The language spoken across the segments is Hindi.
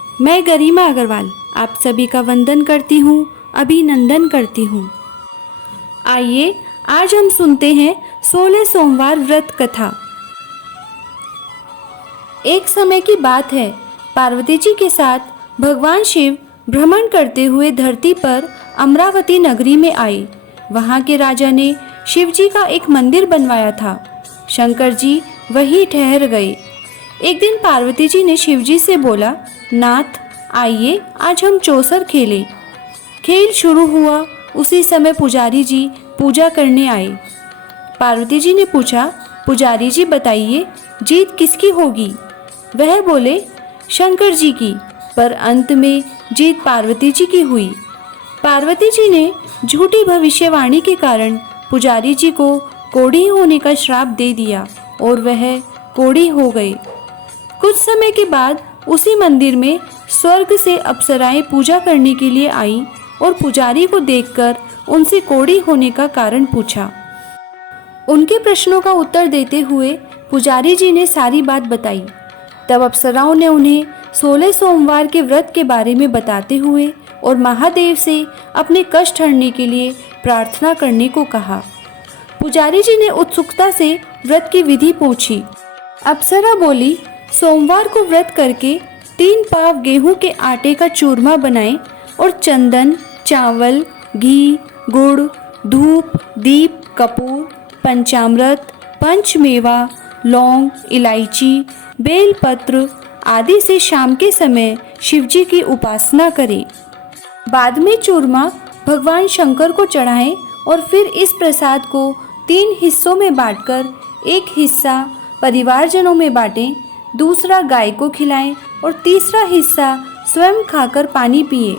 मैं गरिमा अग्रवाल आप सभी का वंदन करती हूँ, अभिनंदन करती हूँ। आइए आज हम सुनते हैं 16 सोमवार व्रत कथा। एक समय की बात है, पार्वती जी के साथ भगवान शिव भ्रमण करते हुए धरती पर अमरावती नगरी में आए। वहाँ के राजा ने शिव जी का एक मंदिर बनवाया था। शंकर जी वहीं ठहर गए। एक दिन पार्वती जी ने शिव जी से बोला, नाथ आइए आज हम चौसर खेलें। खेल शुरू हुआ। उसी समय पुजारी जी पूजा करने आए। पार्वती जी ने पूछा, पुजारी जी बताइए जीत किसकी होगी? वह बोले, शंकर जी की। पर अंत में जीत पार्वती जी की हुई। पार्वती जी ने झूठी भविष्यवाणी के कारण पुजारी जी को कोढ़ी होने का श्राप दे दिया और वह कोढ़ी हो गए। कुछ समय के बाद उसी मंदिर में स्वर्ग से अप्सराएं पूजा करने के लिए आईं और पुजारी को देखकर उनसे कोढ़ी होने का कारण पूछा। उनके प्रश्नों का उत्तर देते हुए पुजारी जी ने सारी बात बताई। तब अप्सराओं ने उन्हें 16 सोमवार के व्रत के बारे में बताते हुए और महादेव से अपने कष्ट हरने के लिए प्रार्थना करने को कहा। पुजारी जी ने उत्सुकता से व्रत की विधि पूछी। अप्सरा बोली, सोमवार को व्रत करके 3 पाव गेहूं के आटे का चूरमा बनाएं और चंदन, चावल, घी, गुड़, धूप, दीप, कपूर, पंचामृत, पंचमेवा, लौंग, इलायची, बेलपत्र आदि से शाम के समय शिवजी की उपासना करें। बाद में चूरमा भगवान शंकर को चढ़ाएं और फिर इस प्रसाद को 3 हिस्सों में बांटकर एक हिस्सा परिवारजनों में बांटें, दूसरा गाय को खिलाएं और तीसरा हिस्सा स्वयं खाकर पानी पिए।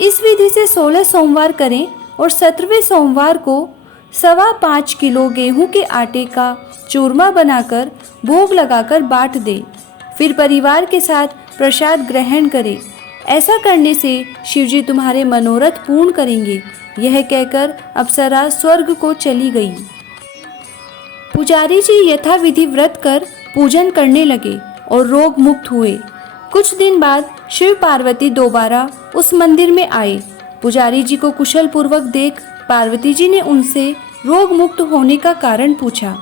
इस विधि से 16 सोमवार करें और 17वें सोमवार को 5.25 किलो गेहूं के आटे का चूरमा बनाकर भोग लगाकर बांट दें। फिर परिवार के साथ प्रसाद ग्रहण करें। ऐसा करने से शिवजी तुम्हारे मनोरथ पूर्ण करेंगे। यह कहकर अप्सरा स्वर्ग को चली गई। पुजारी जी यथाविधि व्रत कर पूजन करने लगे और रोग मुक्त हुए। कुछ दिन बाद शिव पार्वती दोबारा उस मंदिर में आए। पुजारी जी को कुशल पूर्वक देख पार्वती जी ने उनसे रोग मुक्त होने का कारण पूछा।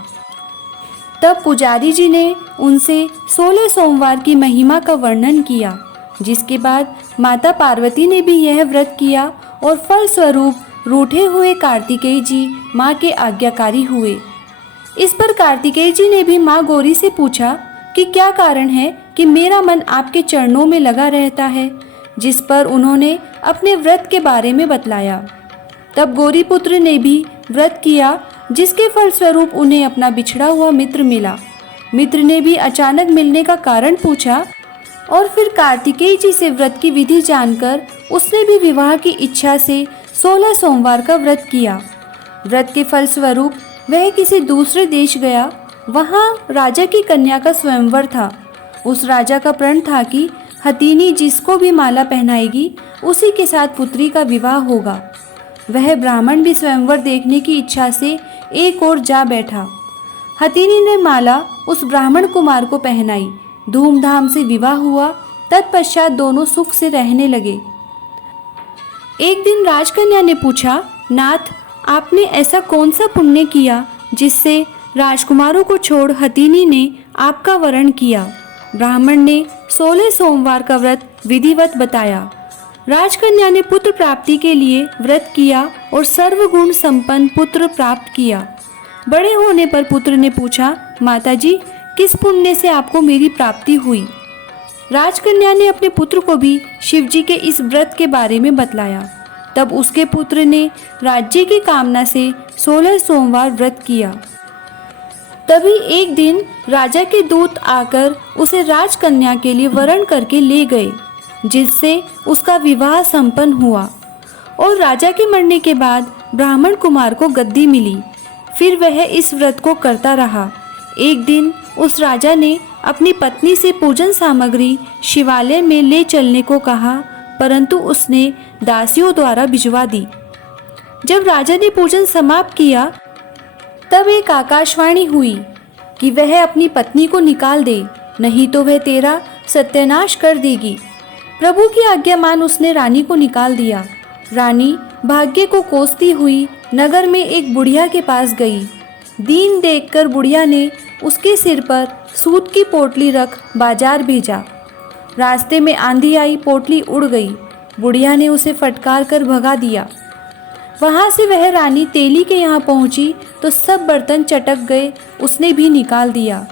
तब पुजारी जी ने उनसे 16 सोमवार की महिमा का वर्णन किया, जिसके बाद माता पार्वती ने भी यह व्रत किया और फल स्वरूप रूठे हुए कार्तिकेय जी माँ के आज्ञाकारी हुए। इस पर कार्तिकेय जी ने भी माँ गौरी से पूछा कि क्या कारण है कि मेरा मन आपके चरणों में लगा रहता है, जिस पर उन्होंने अपने व्रत के बारे में बतलाया। तब गौरी पुत्र ने भी व्रत किया, जिसके फलस्वरूप उन्हें अपना बिछड़ा हुआ मित्र मिला। मित्र ने भी अचानक मिलने का कारण पूछा और फिर कार्तिकेय जी से व्रत की विधि जानकर उसने भी विवाह की इच्छा से 16 सोमवार का व्रत किया। व्रत के फलस्वरूप वह किसी दूसरे देश गया। वहाँ राजा की कन्या का स्वयंवर था। उस राजा का प्रण था कि हथिनी जिसको भी माला पहनाएगी उसी के साथ पुत्री का विवाह होगा। वह ब्राह्मण भी स्वयंवर देखने की इच्छा से एक ओर जा बैठा। हथिनी ने माला उस ब्राह्मण कुमार को पहनाई। धूमधाम से विवाह हुआ। तत्पश्चात दोनों सुख से रहने लगे। एक दिन राजकन्या ने पूछा, नाथ आपने ऐसा कौन सा पुण्य किया जिससे राजकुमारों को छोड़ हथिनी ने आपका वरण किया? ब्राह्मण ने 16 सोमवार का व्रत विधिवत बताया। राजकन्या ने पुत्र प्राप्ति के लिए व्रत किया और सर्वगुण संपन्न पुत्र प्राप्त किया। बड़े होने पर पुत्र ने पूछा, माताजी किस पुण्य से आपको मेरी प्राप्ति हुई? राजकन्या ने अपने पुत्र को भी शिवजी के इस व्रत के बारे में बतलाया। तब उसके पुत्र ने राज्य की कामना से 16 सोमवार व्रत किया। तभी एक दिन राजा के दूत आकर उसे राजकन्या के लिए वरण करके ले गए, जिससे उसका विवाह संपन्न हुआ और राजा के मरने के बाद ब्राह्मण कुमार को गद्दी मिली। फिर वह इस व्रत को करता रहा। एक दिन उस राजा ने अपनी पत्नी से पूजन सामग्री शिवालय में ले चलने को कहा, परंतु उसने दासियों द्वारा भिजवा दी। जब राजा ने पूजन समाप्त किया तब एक आकाशवाणी हुई कि वह अपनी पत्नी को निकाल दे, नहीं तो वह तेरा सत्यानाश कर देगी। प्रभु की आज्ञा मान उसने रानी को निकाल दिया। रानी भाग्य को कोसती हुई नगर में एक बुढ़िया के पास गई। दीन देखकर बुढ़िया ने उसके सिर पर सूत की पोटली रख बाजार भेजा। रास्ते में आंधी आई, पोटली उड़ गई। बुढ़िया ने उसे फटकार कर भगा दिया। वहाँ से वह रानी तेली के यहाँ पहुँची तो सब बर्तन चटक गए, उसने भी निकाल दिया।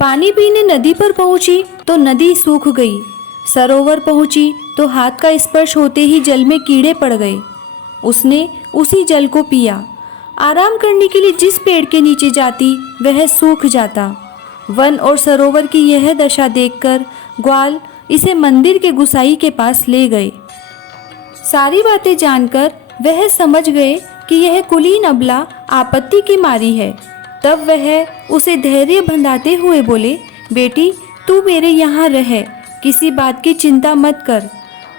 पानी पीने नदी पर पहुँची तो नदी सूख गई। सरोवर पहुँची तो हाथ का स्पर्श होते ही जल में कीड़े पड़ गए। उसने उसी जल को पिया। आराम करने के लिए जिस पेड़ के नीचे जाती वह सूख जाता। वन और सरोवर की यह दशा देखकर ग्वाल इसे मंदिर के गुसाई के पास ले गए। सारी बातें जानकर वह समझ गए कि यह कुलीन अबला आपत्ति की मारी है। तब वह उसे धैर्य बंधाते हुए बोले, बेटी तू मेरे यहाँ रह, किसी बात की चिंता मत कर।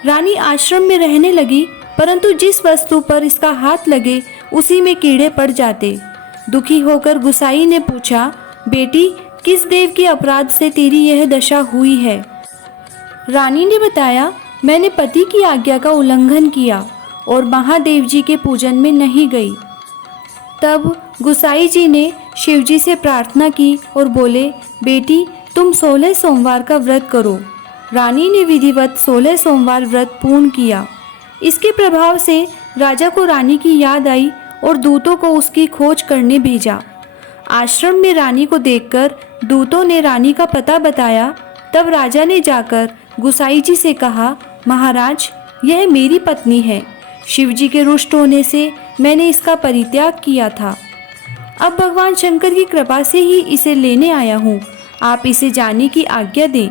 रानी आश्रम में रहने लगी, परंतु जिस वस्तु पर इसका हाथ लगे उसी में कीड़े पड़ जाते। दुखी होकर गुसाई ने पूछा, बेटी किस देव के अपराध से तेरी यह दशा हुई है? रानी ने बताया, मैंने पति की आज्ञा का उल्लंघन किया और महादेव जी के पूजन में नहीं गई। तब गुसाई जी ने शिवजी से प्रार्थना की और बोले, बेटी तुम 16 सोमवार का व्रत करो। रानी ने विधिवत 16 सोमवार व्रत पूर्ण किया। इसके प्रभाव से राजा को रानी की याद आई और दूतों को उसकी खोज करने भेजा। आश्रम में रानी को देखकर दूतों ने रानी का पता बताया। तब राजा ने जाकर गुसाई जी से कहा, महाराज यह मेरी पत्नी है। शिवजी के रुष्ट होने से मैंने इसका परित्याग किया था। अब भगवान शंकर की कृपा से ही इसे लेने आया हूँ। आप इसे जाने की आज्ञा दें।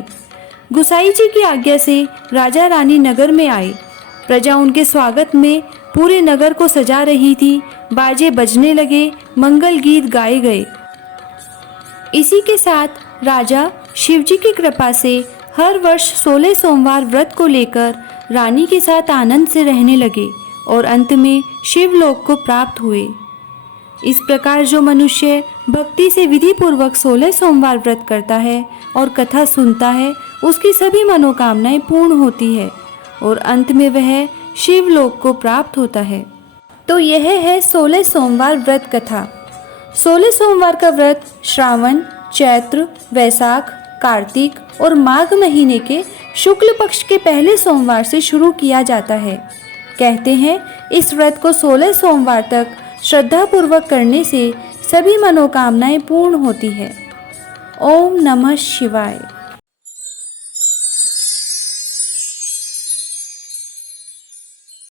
गुसाई जी की आज्ञा से राजा रानी नगर में आए। प्रजा उनके स्वागत में पूरे नगर को सजा रही थी। बाजे बजने लगे, मंगल गीत गाए गए। इसी के साथ राजा शिवजी की कृपा से हर वर्ष 16 सोमवार व्रत को लेकर रानी के साथ आनंद से रहने लगे और अंत में शिवलोक को प्राप्त हुए। इस प्रकार जो मनुष्य भक्ति से विधि पूर्वक 16 सोमवार व्रत करता है और कथा सुनता है, उसकी सभी मनोकामनाएं पूर्ण होती है और अंत में वह शिवलोक को प्राप्त होता है। तो यह है 16 सोमवार व्रत कथा। 16 सोमवार का व्रत श्रावण, चैत्र, वैशाख, कार्तिक और माघ महीने के शुक्ल पक्ष के पहले सोमवार से शुरू किया जाता है। कहते हैं इस व्रत को 16 सोमवार तक श्रद्धापूर्वक करने से सभी मनोकामनाएं पूर्ण होती है। ओम नमः शिवाय।